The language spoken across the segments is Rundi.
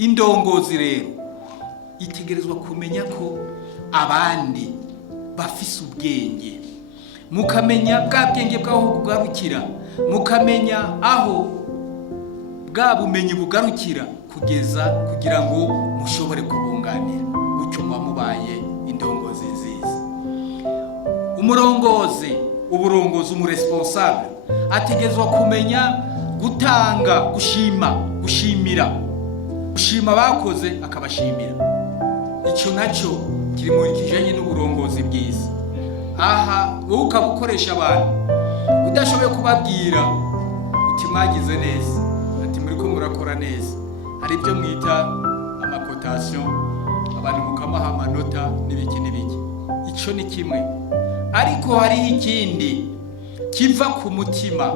indongozi rero itegerezwa kumenya ko abandi bafise ubwenge, mukamenya bwa bwenge bwaho bugarukira, mukamenya aho bwa bumenyi bugarukira kugira ngo mushobore kubunganira, gutyo mubaye indongozi nziza. Uburongozi umuresponsable ategerezwa kumenya gutanga, gushima bakoze akabashimira. Icyo nacyo kiri mu kijanye n'uburongozi bwiza. Aha wowe ukabukoresha abantu udashoboye kubabwira uti mwagize neza, ati muri ko murakora neza, hari ibyo mwita amakotation, abantu mukamaha amanota n'ibiki. Icyo ni kimwe, ariko hari ikindi kiva ku mutima.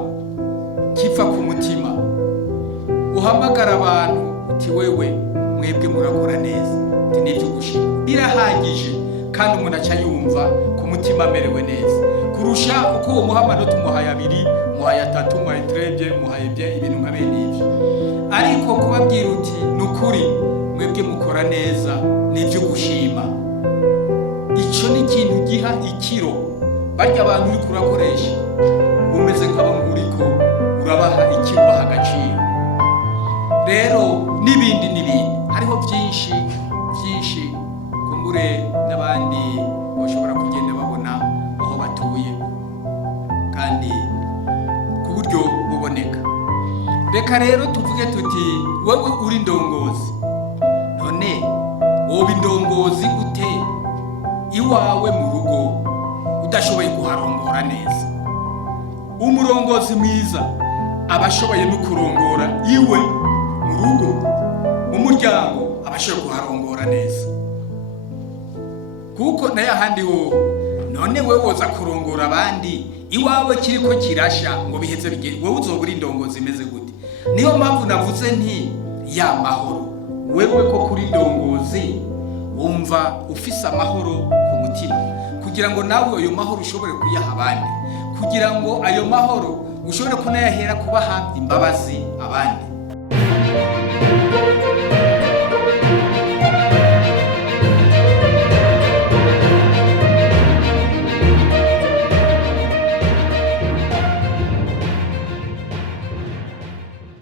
Uhamagara abantu uti wewe mwebwe murakora neza, uti nibyo gushima, birahagije kandi umuntu aca yumva ku mutima amerewe neza kurusha uko uwo muhamanota umuhaye 2, umuhaye 3, umuhaye 3, umuhaye bien, ibintu nka bene ibyo. Ariko kubabwira uti nukuri mwebwe mukora neza nibyo gushima, icyo ni ikintu giha ikiro barya abantu uri kurakoresha, umeze nk'abantu uriko urabaha ikiro, baha agaciro. Rero n'ibindi hariho byinshi kumbure n'abandi bashobora kugenda babona aho batuye kandi ku buryo buboneka. Reka rero tuvuge tuti wowe uri ndongozi, none wowe indongozi gute iwawe mu rugo udashoboye kuharongora neza? Umurongozi mwiza abashoboye no kurongora iwe mu rugo, mu muryango abashoboye kuharongora neza, kuko naye ahandi none wewe woza kurongora abandi iwawe kiriko kirasha ngo biheze bigere, wowe uzobura indongozi imeze gute? Niyo mpamvu navuze nti ya mahoro, wewe ko kuri ndongozi wumva ufise amahoro ku mutima, kugira ngo nawe ayo mahoro ushobore kuyaha abandi, kugira ngo ayo mahoro ushobore kunayahera kubaha imbabazi abandi.